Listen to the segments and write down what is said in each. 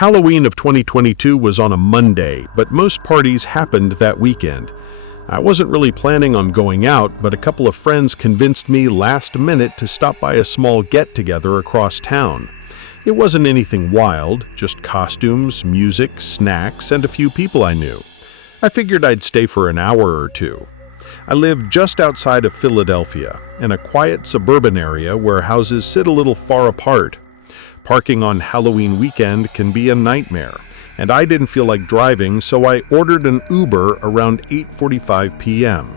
Halloween of 2022 was on a Monday, but most parties happened that weekend. I wasn't really planning on going out, but a couple of friends convinced me last minute to stop by a small get-together across town. It wasn't anything wild, just costumes, music, snacks, and a few people I knew. I figured I'd stay for an hour or two. I live just outside of Philadelphia, in a quiet suburban area where houses sit a little far apart. Parking on Halloween weekend can be a nightmare, and I didn't feel like driving, so I ordered an Uber around 8:45 p.m.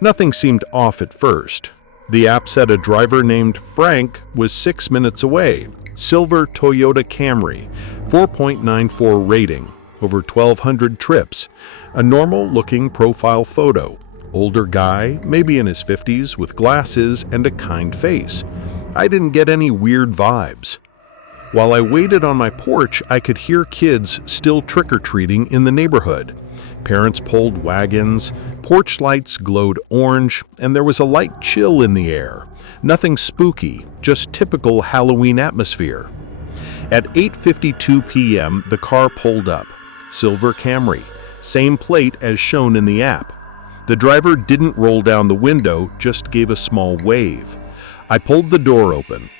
Nothing seemed off at first. The app said a driver named Frank was 6 minutes away. Silver Toyota Camry, 4.94 rating, over 1,200 trips, a normal-looking profile photo. Older guy, maybe in his 50s, with glasses and a kind face. I didn't get any weird vibes. While I waited on my porch, I could hear kids still trick-or-treating in the neighborhood. Parents pulled wagons, porch lights glowed orange, and there was a light chill in the air. Nothing spooky, just typical Halloween atmosphere. At 8:52 p.m., the car pulled up. Silver Camry, same plate as shown in the app. The driver didn't roll down the window, just gave a small wave. I pulled the door open.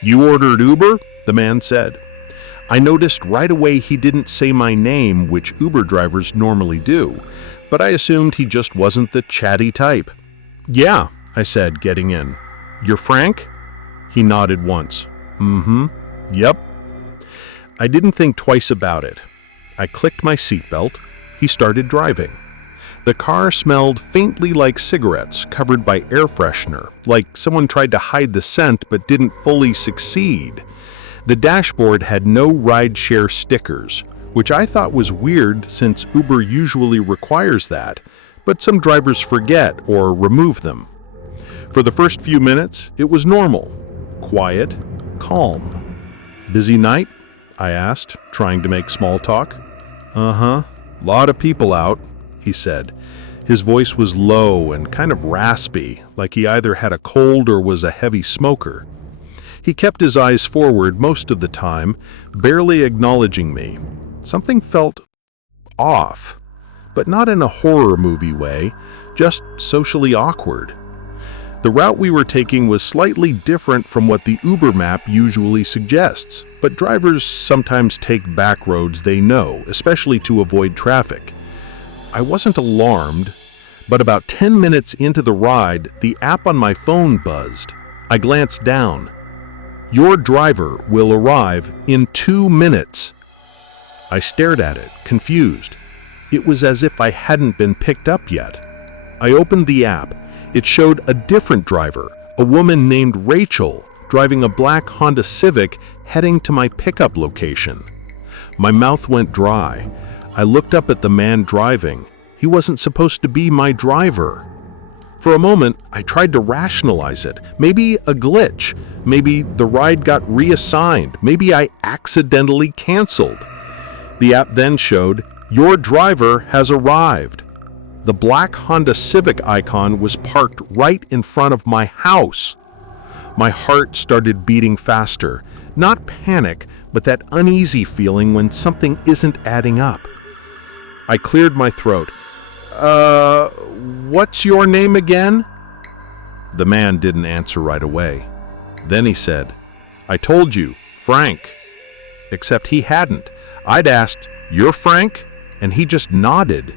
"You ordered Uber?" the man said. I noticed right away he didn't say my name, which Uber drivers normally do, but I assumed he just wasn't the chatty type. "Yeah," I said, getting in. "You're Frank?" He nodded once. Yep." I didn't think twice about it. I clicked my seatbelt. He started driving. The car smelled faintly like cigarettes covered by air freshener, like someone tried to hide the scent but didn't fully succeed. The dashboard had no rideshare stickers, which I thought was weird since Uber usually requires that, but some drivers forget or remove them. For the first few minutes, it was normal, quiet, calm. "Busy night?" I asked, trying to make small talk. Lot of people out," he said. His voice was low and kind of raspy, like he either had a cold or was a heavy smoker. He kept his eyes forward most of the time, barely acknowledging me. Something felt off, but not in a horror movie way, just socially awkward. The route we were taking was slightly different from what the Uber map usually suggests, but drivers sometimes take back roads they know, especially to avoid traffic. I wasn't alarmed, but about 10 minutes into the ride, the app on my phone buzzed. I glanced down. "Your driver will arrive in 2 minutes." I stared at it, confused. It was as if I hadn't been picked up yet. I opened the app. It showed a different driver, a woman named Rachel, driving a black Honda Civic heading to my pickup location. My mouth went dry. I looked up at the man driving. He wasn't supposed to be my driver. For a moment, I tried to rationalize it. Maybe a glitch. Maybe the ride got reassigned. Maybe I accidentally canceled. The app then showed, "Your driver has arrived." The black Honda Civic icon was parked right in front of my house. My heart started beating faster. Not panic, but that uneasy feeling when something isn't adding up. I cleared my throat. What's your name again?" The man didn't answer right away. Then he said, "I told you, Frank." Except he hadn't. I'd asked, "You're Frank?" and he just nodded.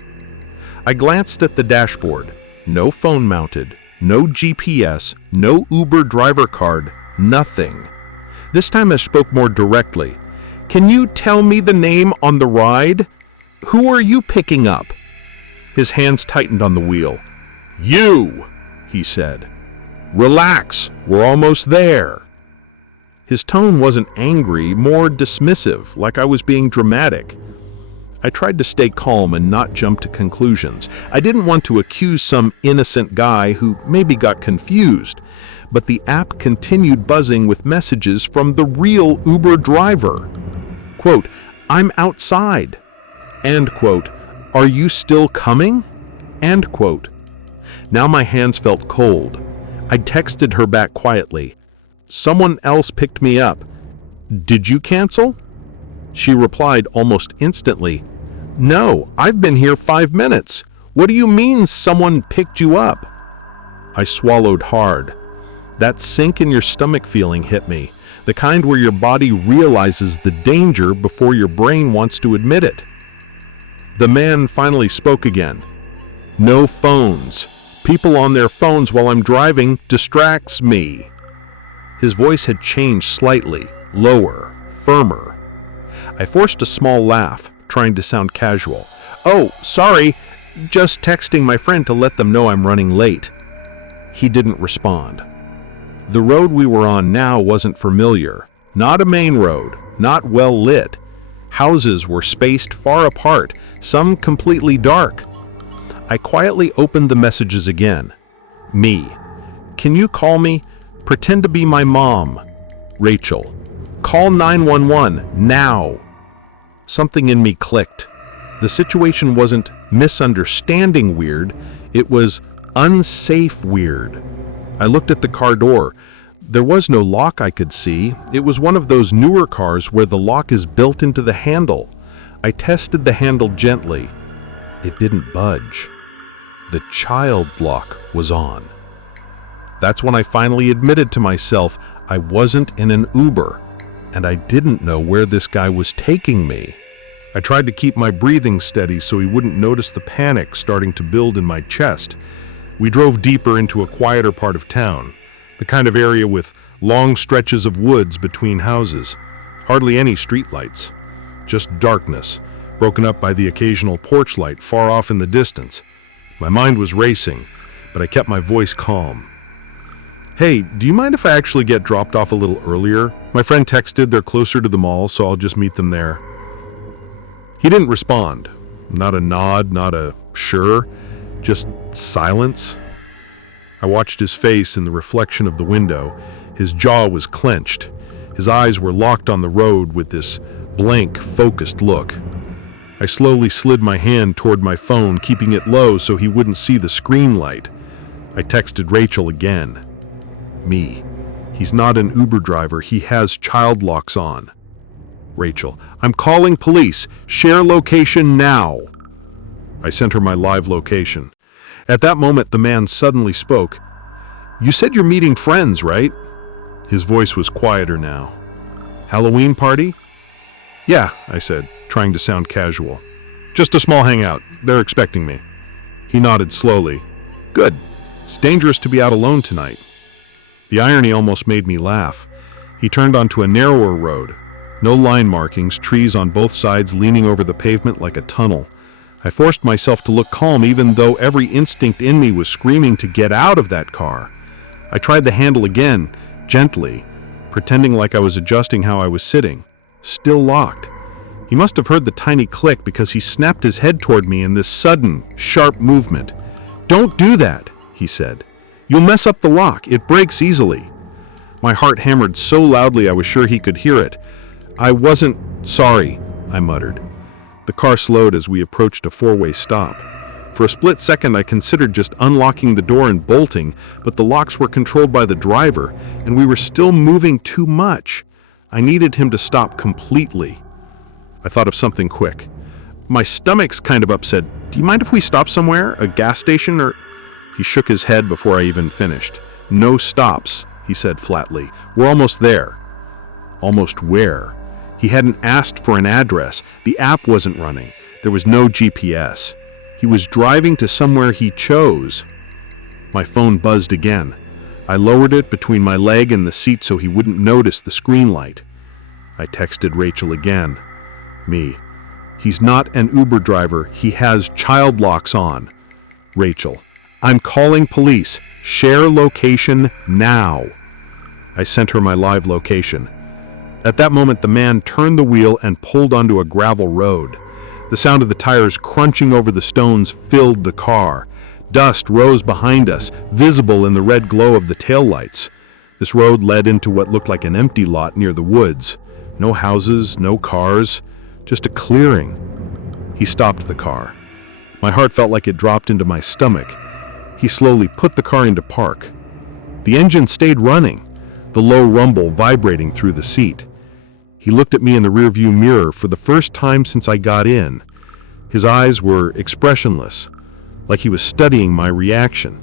I glanced at the dashboard. No phone mounted, no GPS, no Uber driver card, nothing. This time I spoke more directly. "Can you tell me the name on the ride? Who are you picking up?" His hands tightened on the wheel. "You," he said. "Relax, we're almost there." His tone wasn't angry, more dismissive, like I was being dramatic. I tried to stay calm and not jump to conclusions. I didn't want to accuse some innocent guy who maybe got confused, but the app continued buzzing with messages from the real Uber driver. Quote, "I'm outside." End quote, "Are you still coming?" End quote. Now my hands felt cold. I texted her back quietly. "Someone else picked me up. Did you cancel?" She replied almost instantly, "No, I've been here 5 minutes. What do you mean someone picked you up?" I swallowed hard. That sink in your stomach feeling hit me, the kind where your body realizes the danger before your brain wants to admit it. The man finally spoke again. "No phones. People on their phones while I'm driving distracts me." His voice had changed slightly, lower, firmer. I forced a small laugh, trying to sound casual. "Oh, sorry, just texting my friend to let them know I'm running late." He didn't respond. The road we were on now wasn't familiar. Not a main road, not well lit. Houses were spaced far apart, some completely dark. I quietly opened the messages again. Me. "Can you call me? Pretend to be my mom." Rachel. "Call 911 now." Something in me clicked. The situation wasn't misunderstanding weird, it was unsafe weird. I looked at the car door. There was no lock I could see. It was one of those newer cars where the lock is built into the handle. I tested the handle gently. It didn't budge. The child lock was on. That's when I finally admitted to myself I wasn't in an Uber, and I didn't know where this guy was taking me. I tried to keep my breathing steady so he wouldn't notice the panic starting to build in my chest. We drove deeper into a quieter part of town, the kind of area with long stretches of woods between houses. Hardly any streetlights, just darkness, broken up by the occasional porch light far off in the distance. My mind was racing, but I kept my voice calm. "Hey, do you mind if I actually get dropped off a little earlier? My friend texted they're closer to the mall, so I'll just meet them there." He didn't respond. Not a nod, not a sure, just silence. I watched his face in the reflection of the window. His jaw was clenched. His eyes were locked on the road with this blank, focused look. I slowly slid my hand toward my phone, keeping it low so he wouldn't see the screen light. I texted Rachel again. Me. "He's not an Uber driver. He has child locks on." Rachel. "I'm calling police. Share location now." I sent her my live location. At that moment, the man suddenly spoke. "You said you're meeting friends, right?" His voice was quieter now. "Halloween party?" "Yeah," I said, trying to sound casual. "Just a small hangout. They're expecting me." He nodded slowly. "Good. It's dangerous to be out alone tonight." The irony almost made me laugh. He turned onto a narrower road. No line markings, trees on both sides leaning over the pavement like a tunnel. I forced myself to look calm even though every instinct in me was screaming to get out of that car. I tried the handle again, gently, pretending like I was adjusting how I was sitting. Still locked. He must have heard the tiny click because he snapped his head toward me in this sudden, sharp movement. "Don't do that," he said. "You'll mess up the lock. It breaks easily." My heart hammered so loudly I was sure he could hear it. "I wasn't sorry," I muttered. The car slowed as we approached a four-way stop. For a split second, I considered just unlocking the door and bolting, but the locks were controlled by the driver, and we were still moving too much. I needed him to stop completely. I thought of something quick. My stomach's kind of upset. "Do you mind if we stop somewhere? A gas station or—" He shook his head before I even finished. "No stops," he said flatly. "We're almost there." Almost where? He hadn't asked for an address. The app wasn't running. There was no GPS. He was driving to somewhere he chose. My phone buzzed again. I lowered it between my leg and the seat so he wouldn't notice the screen light. I texted Rachel again. Me. "He's not an Uber driver. He has child locks on." Rachel. "I'm calling police. Share location now." I sent her my live location. At that moment, the man turned the wheel and pulled onto a gravel road. The sound of the tires crunching over the stones filled the car. Dust rose behind us, visible in the red glow of the taillights. This road led into what looked like an empty lot near the woods. No houses, no cars, just a clearing. He stopped the car. My heart felt like it dropped into my stomach. He slowly put the car into park. The engine stayed running, the low rumble vibrating through the seat. He looked at me in the rearview mirror for the first time since I got in. His eyes were expressionless, like he was studying my reaction.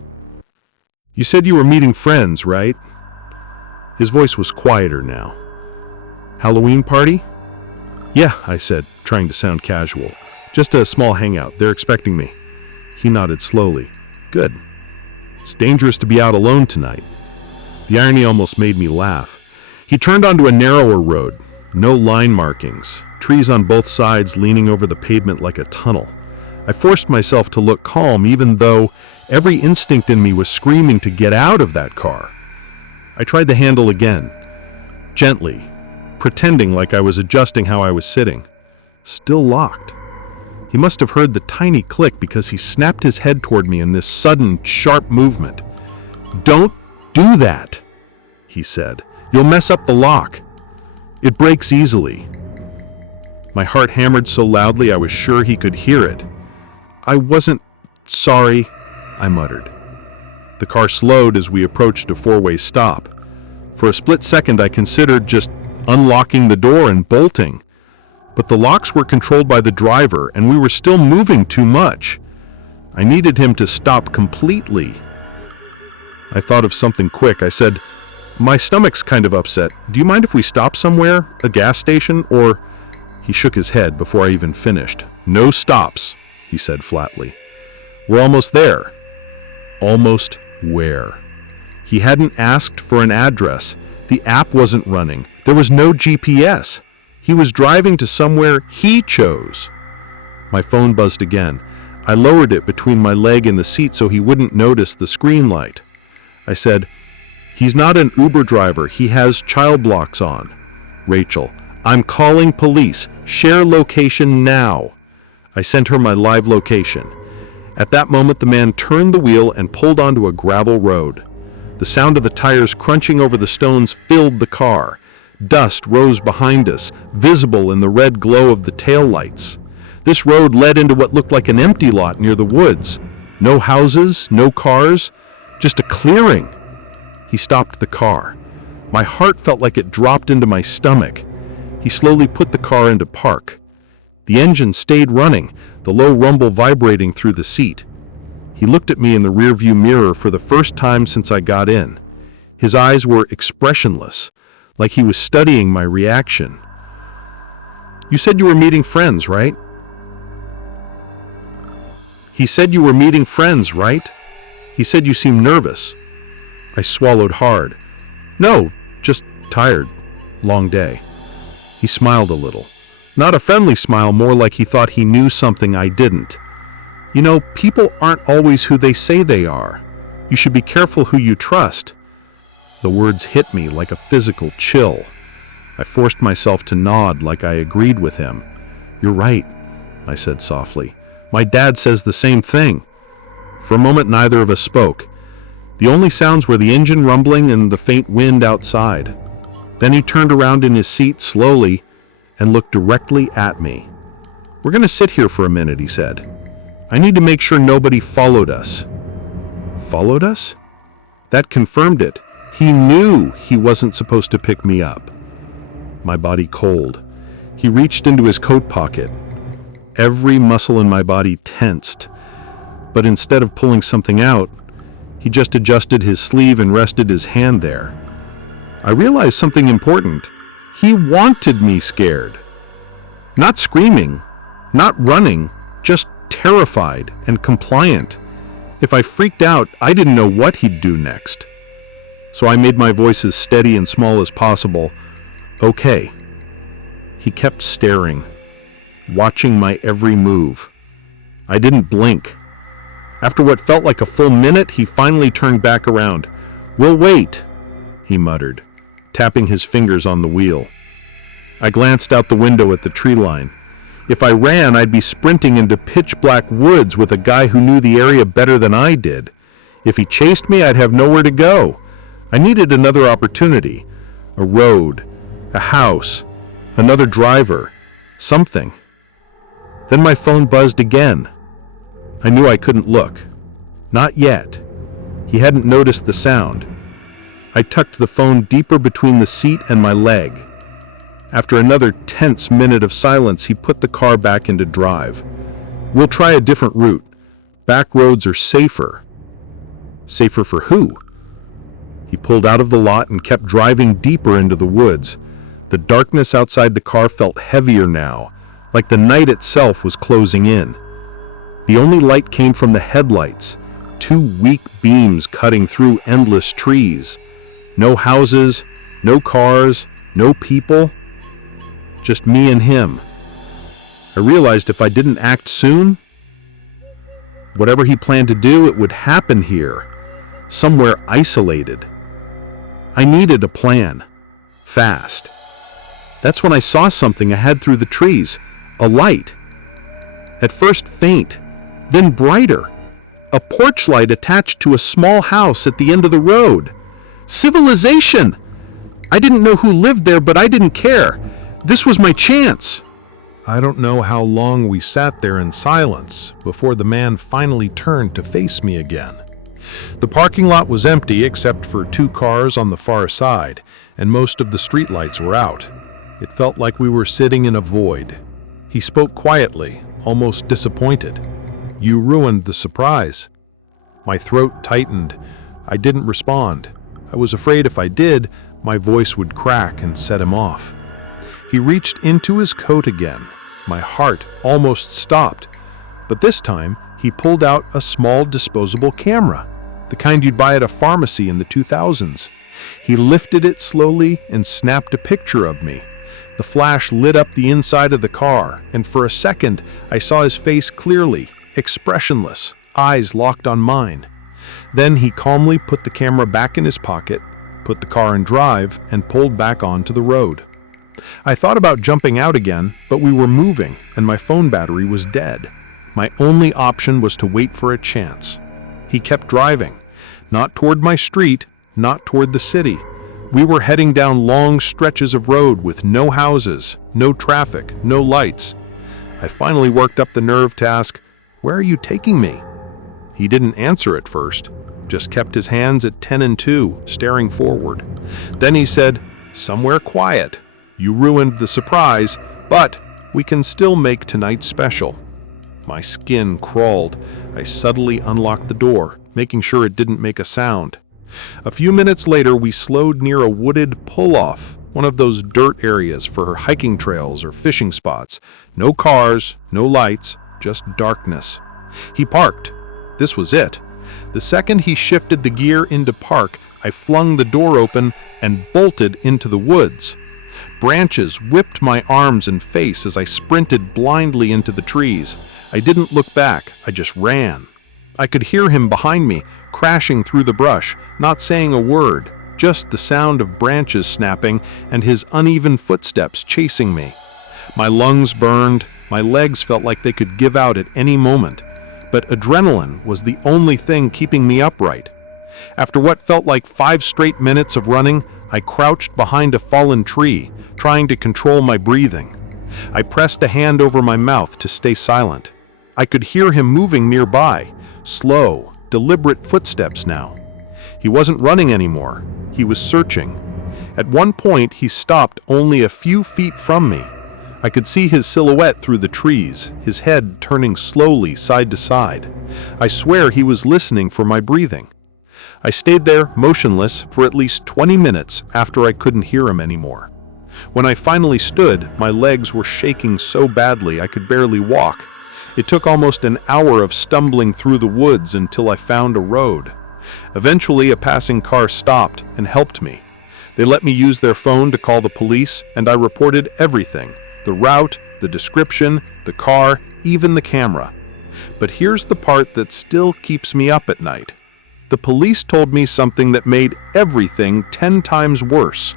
"You said you were meeting friends, right?" His voice was quieter now. "Halloween party?" "Yeah," I said, trying to sound casual. "Just a small hangout. They're expecting me." He nodded slowly. "Good. It's dangerous to be out alone tonight." The irony almost made me laugh. He turned onto a narrower road. No line markings. Trees on both sides leaning over the pavement like a tunnel. I forced myself to look calm, even though every instinct in me was screaming to get out of that car. I tried the handle again, gently, pretending like I was adjusting how I was sitting. Still locked. He must have heard the tiny click because he snapped his head toward me in this sudden, sharp movement. "Don't do that," he said. "You'll mess up the lock. It breaks easily." My heart hammered so loudly I was sure he could hear it. "I wasn't sorry," I muttered. The car slowed as we approached a four-way stop. For a split second I considered just unlocking the door and bolting. But the locks were controlled by the driver, and we were still moving too much. I needed him to stop completely. I thought of something quick. I said, "My stomach's kind of upset. Do you mind if we stop somewhere? A gas station? Or—" He shook his head before I even finished. "No stops," he said flatly. "We're almost there." Almost where? He hadn't asked for an address. The app wasn't running. There was no GPS. He was driving to somewhere he chose. My phone buzzed again. I lowered it between my leg and the seat so he wouldn't notice the screen light. I said, "He's not an Uber driver. He has child locks on." "Rachel, I'm calling police. Share location now." I sent her my live location. At that moment, the man turned the wheel and pulled onto a gravel road. The sound of the tires crunching over the stones filled the car. Dust rose behind us, visible in the red glow of the taillights. This road led into what looked like an empty lot near the woods. No houses, no cars, just a clearing. He stopped the car. My heart felt like it dropped into my stomach. He slowly put the car into park. The engine stayed running, the low rumble vibrating through the seat. He looked at me in the rearview mirror for the first time since I got in. His eyes were expressionless, like he was studying my reaction. "You said you were meeting friends, right?" He said you were meeting friends, right? He said you seemed nervous. I swallowed hard. "No, just tired. Long day." He smiled a little. Not a friendly smile, more like he thought he knew something I didn't. "You know, people aren't always who they say they are. You should be careful who you trust." The words hit me like a physical chill. I forced myself to nod like I agreed with him. "You're right," I said softly. "My dad says the same thing." For a moment, neither of us spoke. The only sounds were the engine rumbling and the faint wind outside. Then he turned around in his seat slowly and looked directly at me. "We're going to sit here for a minute," he said. "I need to make sure nobody followed us." Followed us? That confirmed it. He knew he wasn't supposed to pick me up. My body cold. He reached into his coat pocket. Every muscle in my body tensed. But instead of pulling something out, he just adjusted his sleeve and rested his hand there. I realized something important. He wanted me scared. Not screaming, not running, just terrified and compliant. If I freaked out, I didn't know what he'd do next. So I made my voice as steady and small as possible. "Okay." He kept staring, watching my every move. I didn't blink. After what felt like a full minute, he finally turned back around. "We'll wait," he muttered, tapping his fingers on the wheel. I glanced out the window at the tree line. If I ran, I'd be sprinting into pitch-black woods with a guy who knew the area better than I did. If he chased me, I'd have nowhere to go. I needed another opportunity. A road, a house, another driver, something. Then my phone buzzed again. I knew I couldn't look. Not yet. He hadn't noticed the sound. I tucked the phone deeper between the seat and my leg. After another tense minute of silence, he put the car back into drive. "We'll try a different route. Back roads are safer." Safer for who? He pulled out of the lot and kept driving deeper into the woods. The darkness outside the car felt heavier now, like the night itself was closing in. The only light came from the headlights, two weak beams cutting through endless trees. No houses, no cars, no people. Just me and him. I realized if I didn't act soon, whatever he planned to do, it would happen here, somewhere isolated. I needed a plan. Fast. That's when I saw something ahead through the trees. A light. At first faint, then brighter. A porch light attached to a small house at the end of the road. Civilization! I didn't know who lived there, but I didn't care. This was my chance. I don't know how long we sat there in silence before the man finally turned to face me again. The parking lot was empty except for two cars on the far side, and most of the streetlights were out. It felt like we were sitting in a void. He spoke quietly, almost disappointed. "You ruined the surprise." My throat tightened. I didn't respond. I was afraid if I did, my voice would crack and set him off. He reached into his coat again. My heart almost stopped. But this time, he pulled out a small disposable camera, the kind you'd buy at a pharmacy in the 2000s. He lifted it slowly and snapped a picture of me. The flash lit up the inside of the car, and for a second, I saw his face clearly, expressionless, eyes locked on mine. Then he calmly put the camera back in his pocket, put the car in drive, and pulled back onto the road. I thought about jumping out again, but we were moving, and my phone battery was dead. My only option was to wait for a chance. He kept driving, not toward my street, not toward the city. We were heading down long stretches of road with no houses, no traffic, no lights. I finally worked up the nerve to ask, "Where are you taking me?" He didn't answer at first, just kept his hands at 10 and 2, staring forward. Then he said, "Somewhere quiet. You ruined the surprise, but we can still make tonight special." My skin crawled. I subtly unlocked the door, making sure it didn't make a sound. A few minutes later, we slowed near a wooded pull-off, one of those dirt areas for hiking trails or fishing spots. No cars, no lights, just darkness. He parked. This was it. The second he shifted the gear into park, I flung the door open and bolted into the woods. Branches whipped my arms and face as I sprinted blindly into the trees. I didn't look back, I just ran. I could hear him behind me, crashing through the brush, not saying a word, just the sound of branches snapping and his uneven footsteps chasing me. My lungs burned, my legs felt like they could give out at any moment, but adrenaline was the only thing keeping me upright. After what felt like 5 straight minutes of running, I crouched behind a fallen tree, trying to control my breathing. I pressed a hand over my mouth to stay silent. I could hear him moving nearby, slow, deliberate footsteps now. He wasn't running anymore. He was searching. At one point, he stopped only a few feet from me. I could see his silhouette through the trees, his head turning slowly side to side. I swear he was listening for my breathing. I stayed there, motionless, for at least 20 minutes after I couldn't hear him anymore. When I finally stood, my legs were shaking so badly I could barely walk. It took almost an hour of stumbling through the woods until I found a road. Eventually, a passing car stopped and helped me. They let me use their phone to call the police, and I reported everything: the route, the description, the car, even the camera. But here's the part that still keeps me up at night. The police told me something that made everything 10 times worse.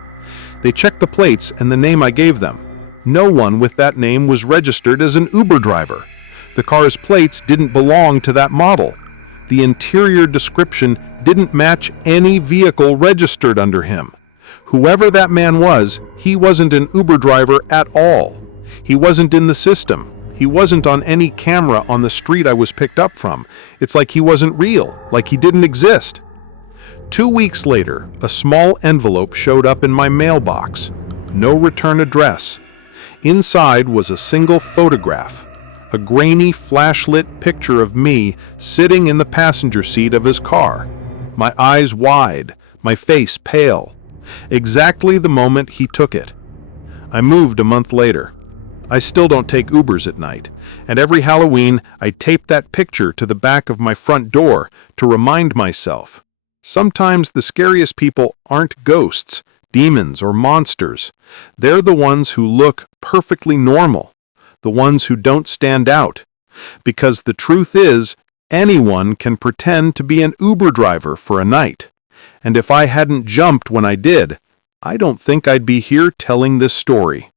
They checked the plates and the name I gave them. No one with that name was registered as an Uber driver. The car's plates didn't belong to that model. The interior description didn't match any vehicle registered under him. Whoever that man was, he wasn't an Uber driver at all. He wasn't in the system. He wasn't on any camera on the street I was picked up from. It's like he wasn't real, like he didn't exist. 2 weeks later, a small envelope showed up in my mailbox. no return address. Inside was a single photograph, a grainy, flashlit picture of me sitting in the passenger seat of his car, my eyes wide, my face pale. Exactly the moment he took it. I moved a month later. I still don't take Ubers at night, and every Halloween I tape that picture to the back of my front door to remind myself. Sometimes the scariest people aren't ghosts, demons, or monsters. They're the ones who look perfectly normal, the ones who don't stand out. Because the truth is, anyone can pretend to be an Uber driver for a night. And if I hadn't jumped when I did, I don't think I'd be here telling this story.